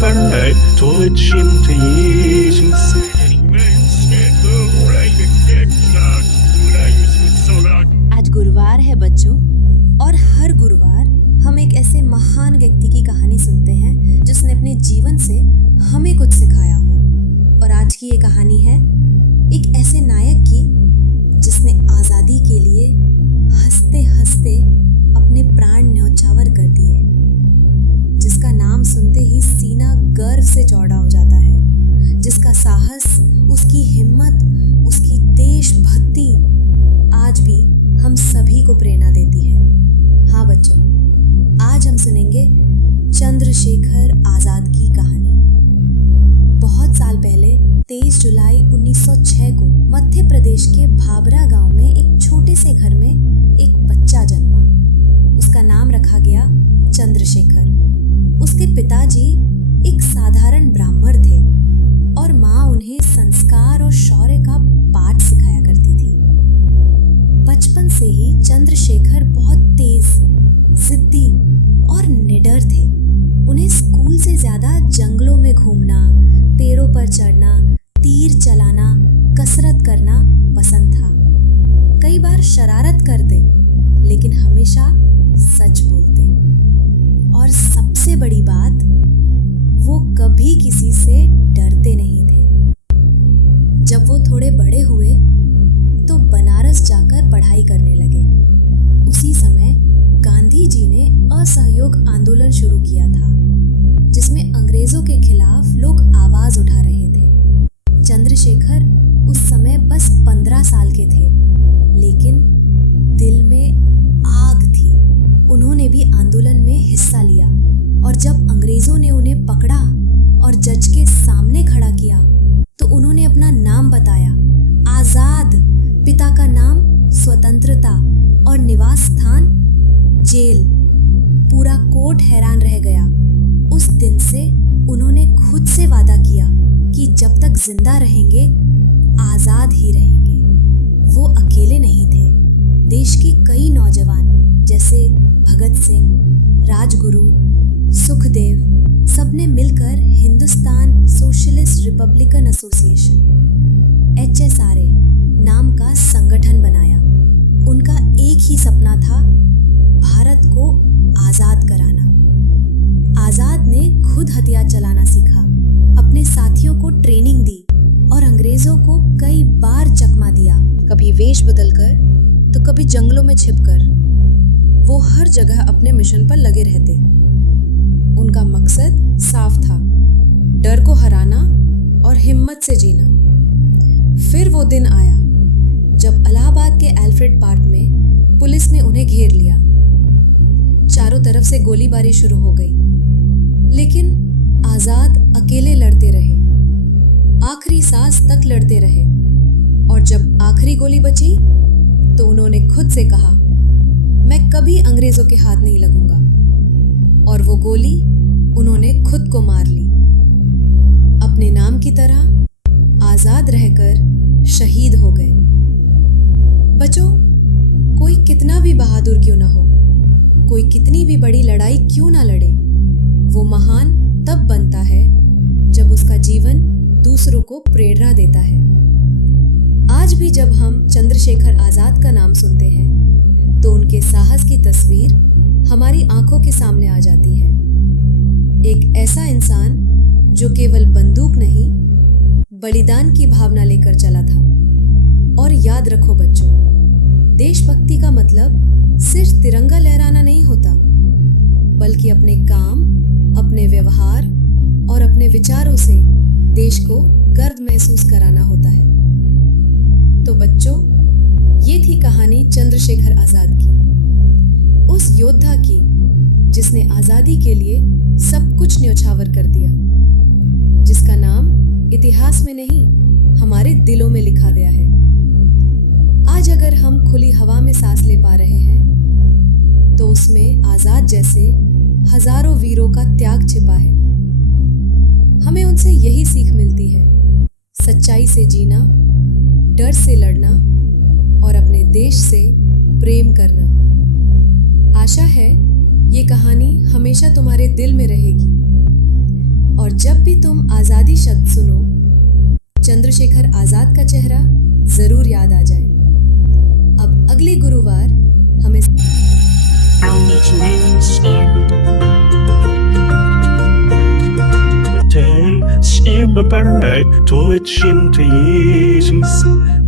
bereit, Deutschen Jesus. आज गुरुवार है बच्चों, और हर गुरुवार हम एक ऐसे महान व्यक्ति की कहानी सुनते हैं जिसने अपने जीवन से हमें कुछ सिखाया हो। और आज की ये कहानी है एक ऐसे नायक की जिसने आज़ादी के लिए हंसते हंसते अपने प्राण न्यौछावर कर दिए, जिसका नाम सुनते ही सीना गर्व से चौड़ा हो जाता है, जिसका साहस, उसकी हिम्मत, उसकी देशभक्ति आज भी हम सभी को प्रेरणा देती है। हाँ बच्चों, आज हम सुनेंगे चंद्रशेखर आज़ाद की कहानी। बहुत साल पहले 23 जुलाई 1906 को मध्य प्रदेश के भाबरा गांव में एक छोटे से घर में एक बच्चा जन्मा। उसका नाम रखा गया चंद्रशेखर। उसके पिताजी एक साधारण ब्राह्मण थे और माँ उन्हें संस्कार और शौर्य का पाठ सिखाया करती थी। बचपन से ही चंद्रशेखर बहुत तेज, जिद्दी और निडर थे। उन्हें स्कूल से ज्यादा जंगलों में घूमना, पेड़ों पर चढ़ना, तीर चलाना, कसरत करना पसंद था। कई बार शरारत करते, लेकिन हमेशा सच बोलते। और सबसे बड़ी बात, वो कभी किसी से डरते नहीं थे। जब वो थोड़े बड़े हुए तो बनारस जाकर पढ़ाई करने लगे। उसी समय गांधी जी ने असहयोग आंदोलन शुरू किया था, जिसमें अंग्रेजों के खिलाफ लोग आवाज उठा रहे थे। चंद्रशेखर उस समय बस 15 साल के थे, लेकिन दिल में आग थी। उन्होंने भी आंदोलन में हिस्सा लिया, और जब अंग्रेजों ने उन्हें पकड़ा और जज के सामने खड़ा किया तो उन्होंने अपना नाम बताया, आजाद। पिता का नाम स्वतंत्रता और निवास स्थान जेल। पूरा कोर्ट हैरान रह गया। उस दिन से उन्होंने खुद से वादा किया कि जब तक जिंदा रहेंगे आजाद ही रहेंगे। वो अकेले नहीं थे। देश के कई नौजवान जैसे भगत सिंह, राजगुरु, सुखदेव, सबने मिलकर Hindustan socialist Republican association HSRA नाम का संगठन बनाया। उनका एक ही सपना था, भारत को आजाद कराना। आजाद ने खुद हथियार चलाना सीखा, अपने साथियों को ट्रेनिंग दी और अंग्रेजों को कई बार चकमा दिया। कभी वेश बदलकर तो कभी जंगलों में छिपकर वो हर जगह अपने मिशन पर लगे रहते। उनका मकसद साफ था, डर को हराना और हिम्मत से जीना। फिर वो दिन आया जब इलाहाबाद के अल्फ्रेड पार्क में पुलिस ने उन्हें घेर लिया। चारों तरफ से गोलीबारी शुरू हो गई, लेकिन आजाद अकेले लड़ते रहे। आखिरी सांस तक लड़ते रहे, और जब आखिरी गोली बची तो उन्होंने खुद से कहा, मैं कभी अंग्रेजों के हाथ नहीं लगूंगा। और वो गोली उन्होंने खुद को मार ली। अपने नाम की तरह आजाद रहकर शहीद हो गए। बच्चों, कोई कितना भी बहादुर क्यों ना हो, कोई कितनी भी बड़ी लड़ाई क्यों ना लड़े, वो महान तब बनता है जब उसका जीवन दूसरों को प्रेरणा देता है। आज भी जब हम चंद्रशेखर आजाद का नाम सुनते हैं तो उनके साहस की तस्वीर हमारी आंखों के सामने आ जाती है। एक ऐसा इंसान जो केवल बंदूक नहीं, बलिदान की भावना लेकर चला था। और याद रखो बच्चों, देशभक्ति का मतलब सिर्फ तिरंगा लहराना नहीं होता, बल्कि अपने काम, अपने व्यवहार और अपने विचारों से देश को गर्व महसूस कराना होता है। तो बच्चों, ये थी कहानी चंद्रशेखर आजाद की, उस योद्धा की जिसने आजादी के लिए सब कुछ न्यौछावर कर दिया, जिसका नाम इतिहास में नहीं हमारे दिलों में लिखा गया है। आज अगर हम खुली हवा में सांस ले पा रहे हैं तो उसमें आजाद जैसे हजारों वीरों का त्याग छिपा है। हमें उनसे यही सीख मिलती है, सच्चाई से जीना, डर से लड़ना और अपने देश से प्रेम करना। आशा है ये कहानी हमेशा तुम्हारे दिल में रहेगी और जब भी तुम आज़ादी शब्द सुनो, चंद्रशेखर आज़ाद का चेहरा ज़रूर याद आ जाए। अब अगले गुरुवार हमें Til skimmer berg, tog et skim til Jesus.